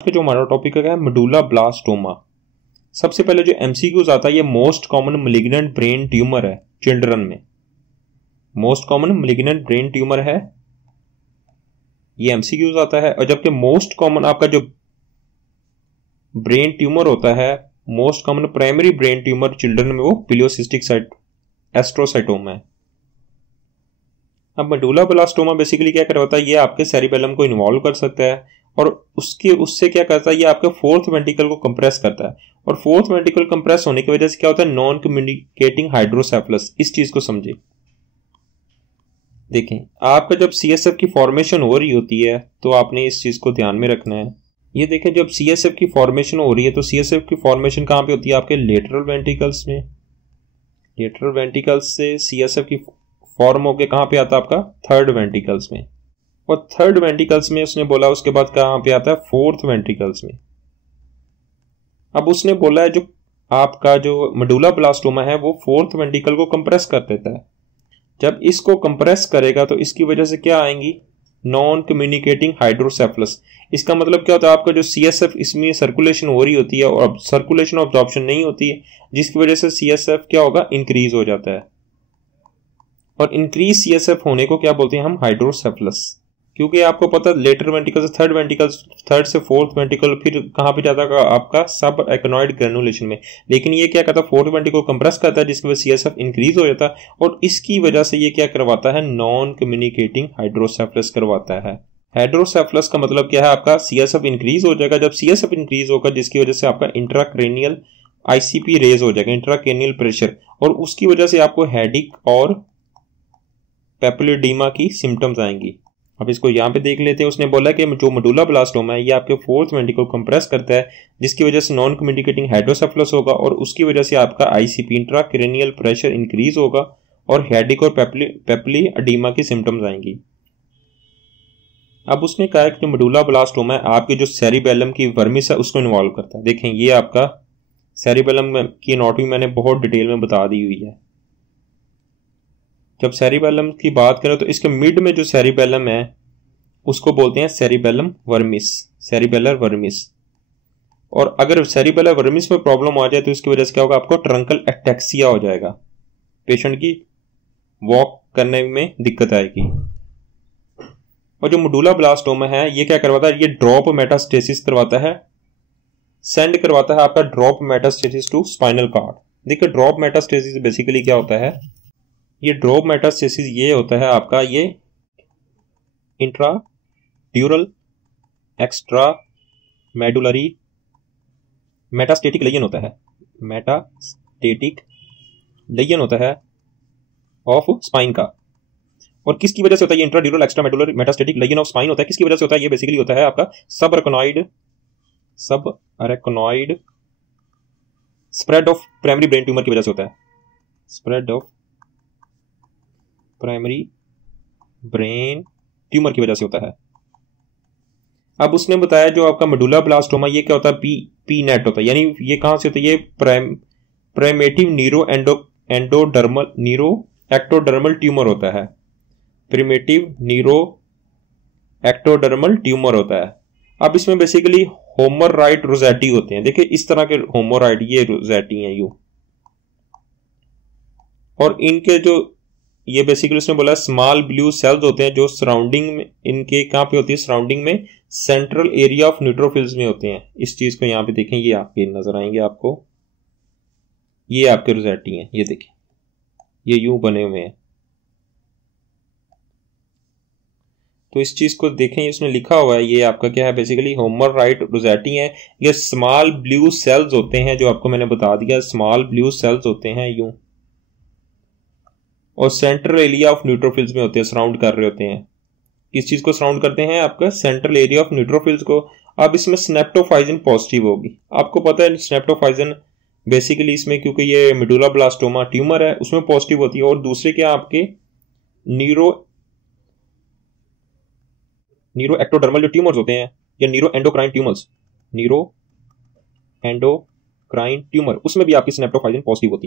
कि जो हमारा टॉपिक है मेडुला ब्लास्टोमा। सबसे पहले जो एमसीक्यूज आता है, ये most common malignant brain tumour है चिल्ड्रन में। Most common malignant brain tumour है, ये एमसीक्यूज आता है। और जबकि मोस्ट कॉमन आपका जो ब्रेन ट्यूमर होता है, most common primary brain tumour children में, वो पिलियोसिस्टिक एस्ट्रोसाइटोमा है। अब मेडुला ब्लास्टोमा बेसिकली क्या करवाता है, ये आपके सेरिबेलम को इन्वॉल्व कर सकता है और उससे क्या करता है, ये आपके फोर्थ वेंट्रिकल को कंप्रेस करता है। और फोर्थ वेंट्रिकल कंप्रेस होने की वजह से क्या होता है, नॉन कम्युनिकेटिंग हाइड्रोसेफलस। इस चीज को समझे। देखें, आपका जब सीएसएफ की फॉर्मेशन हो रही होती है तो आपने इस चीज को ध्यान में रखना है। ये देखें, जब सीएसएफ की फॉर्मेशन हो रही है तो सीएसएफ की फॉर्मेशन कहां पे होती है, आपके लेटरल वेंट्रिकल्स में। लेटरल वेंट्रिकल्स से सीएसएफ की फॉर्म होके कहां पे आता है, आपका थर्ड वेंट्रिकल्स में। और थर्ड वेंट्रिकल्स में उसने बोला, उसके बाद कहां पे आता है, फोर्थ वेंट्रिकल्स में। अब उसने बोला है जो आपका जो मेडुला ब्लास्टोमा है वो फोर्थ वेंट्रिकल को कंप्रेस कर देता है। जब इसको कंप्रेस करेगा तो इसकी वजह से क्या आएंगी, नॉन कम्युनिकेटिंग हाइड्रोसेफलस। इसका मतलब क्या होता है, आपका जो सीएसएफ इसमें सर्कुलेशन हो रही होती है और सर्कुलेशन ऑब्जॉर्प्शन नहीं होती है, जिसकी वजह से सीएसएफ क्या होगा, इंक्रीज हो जाता है। और इंक्रीज सीएसएफ होने को क्या बोलते हैं हम, हाइड्रोसेफलस। क्योंकि आपको पता है लेटर वेंट्रिकल से थर्ड वेंट्रिकल, थर्ड से फोर्थ वेंट्रिकल, फिर कहां पे जाता है आपका सब एक्नोइड ग्रेनुलेशन में। लेकिन ये क्या करता है, फोर्थ वेंट्रिकल कंप्रेस करता है, जिसकी वजह से सीएसएफ इंक्रीज हो जाता है और इसकी वजह से ये क्या करवाता है, नॉन कम्युनिकेटिंग हाइड्रोसेफलस करवाता है। हाइड्रोसेफलस का मतलब क्या है, आपका सीएसएफ इंक्रीज हो जाएगा। जब सीएसएफ इंक्रीज होगा जिसकी वजह से आपका इंट्राक्रेनियल आईसीपी रेज हो जाएगा, इंट्राक्रेनियल प्रेशर, और उसकी वजह से आपको हेडिक और पेपिलोइडेमा की सिम्टम्स आएंगी। अब इसको यहाँ पे देख लेते हैं। उसने बोला कि जो मेडुला ब्लास्टोमा है ये आपके फोर्थ वेंट्रिकल को कंप्रेस करता है, जिसकी वजह से नॉन कम्युनिकेटिंग हाइड्रोसेफलस होगा और उसकी वजह से आपका आईसीपी इंट्राक्रेनियल प्रेशर इंक्रीज होगा और हेडिक और पेपिलोइडेमा की सिम्टम्स आएंगी। अब उसने कहा कि जो मेडुला ब्लास्टोमा है आपके जो सेरिबेलम की वर्मिस है उसको इन्वॉल्व करता है। देखें, ये आपका सेरिबेलम की एनाटॉमी मैंने बहुत डिटेल में बता दी हुई है। जब सेरिबेलम की बात करें तो इसके मिड में जो सेरिबेलम है उसको बोलते हैं सेरिबेलम वर्मिस, सेरिबेलर वर्मिस। और अगर सेरिबेलर वर्मिस में प्रॉब्लम आ जाए तो इसकी वजह से क्या होगा, आपको ट्रंकल एटेक्सिया हो जाएगा, पेशेंट की वॉक करने में दिक्कत आएगी। और जो मेडुला ब्लास्टोमा है ये क्या करवाता है, ये ड्रॉप मेटास्टेसिस करवाता है, सेंड करवाता है आपका drop metastasis to spinal cord. देखिए, ड्रॉप मेटास्टेसिस बेसिकली क्या होता है, ये ड्रॉप मेटास्टेसिस ये होता है आपका, ये intradural extra medullary metastatic lesion होता है, मेटास्टेटिक लेजन होता है ऑफ स्पाइन का। और किसकी वजह से होता है, ये intradural extra medullary metastatic lesion of spine होता है। किसकी वजह से होता है, ये बेसिकली होता है आपका सब arachnoid spread of primary brain tumour की वजह से होता है, spread of primary brain tumour की वजह से होता है। अब उसने बताया जो आपका मेडुला ब्लास्टोमा ये क्या होता है, पी नेट होता है। यानी ये कहां से होता है, ये प्राइमेटिव नीरो एक्टोडर्मल ट्यूमर होता है, प्रिमेटिव नीरो एक्टोडर्मल ट्यूमर होता है। अब इसमें बेसिकली होमोराइट रोजेटी होते हैं। देखिए, इस तरह के होमोराइट, ये रोजेटी हैं यू, और इनके जो ये बेसिकली उसने बोला स्मॉल ब्लू सेल्स होते हैं जो सराउंडिंग में, इनके कहां पे होती है, सराउंडिंग में सेंट्रल एरिया ऑफ न्यूट्रोफिल्स में होते हैं। इस चीज को यहाँ पे देखें, ये आपके नजर आएंगे आपको, ये आपके रोजेटी हैं, ये देखें, ये यूं बने हुए हैं। तो इस चीज को देखें, इसमें लिखा हुआ है, ये आपका क्या है, बेसिकली होमोराइट रोजेटी है। ये स्मॉल ब्लू सेल्स होते हैं, जो आपको मैंने बता दिया, स्मॉल ब्लू सेल्स होते हैं यूं, और सेंट्रल एरिया ऑफ न्यूट्रोफिल्स में होते हैं, सराउंड कर रहे होते हैं। किस चीज को सराउंड करते हैं, आपका सेंट्रल एरिया ऑफ न्यूट्रोफिल्स को। अब इसमें स्नेप्टोफाइजिन पॉजिटिव होगी। आपको पता है स्नेप्टोफाइजिन बेसिकली इसमें, क्योंकि ये मेडुला ब्लास्टोमा ट्यूमर है उसमें पॉजिटिव होती है। और दूसरे क्या आपके नीरो एक्टोडर्मल जो ट्यूमर्स होते हैं, या नीरो एंडोक्राइन ट्यूमर, उसमें भी आपकी स्नेप्टोफाइजिन पॉजिटिव होती है।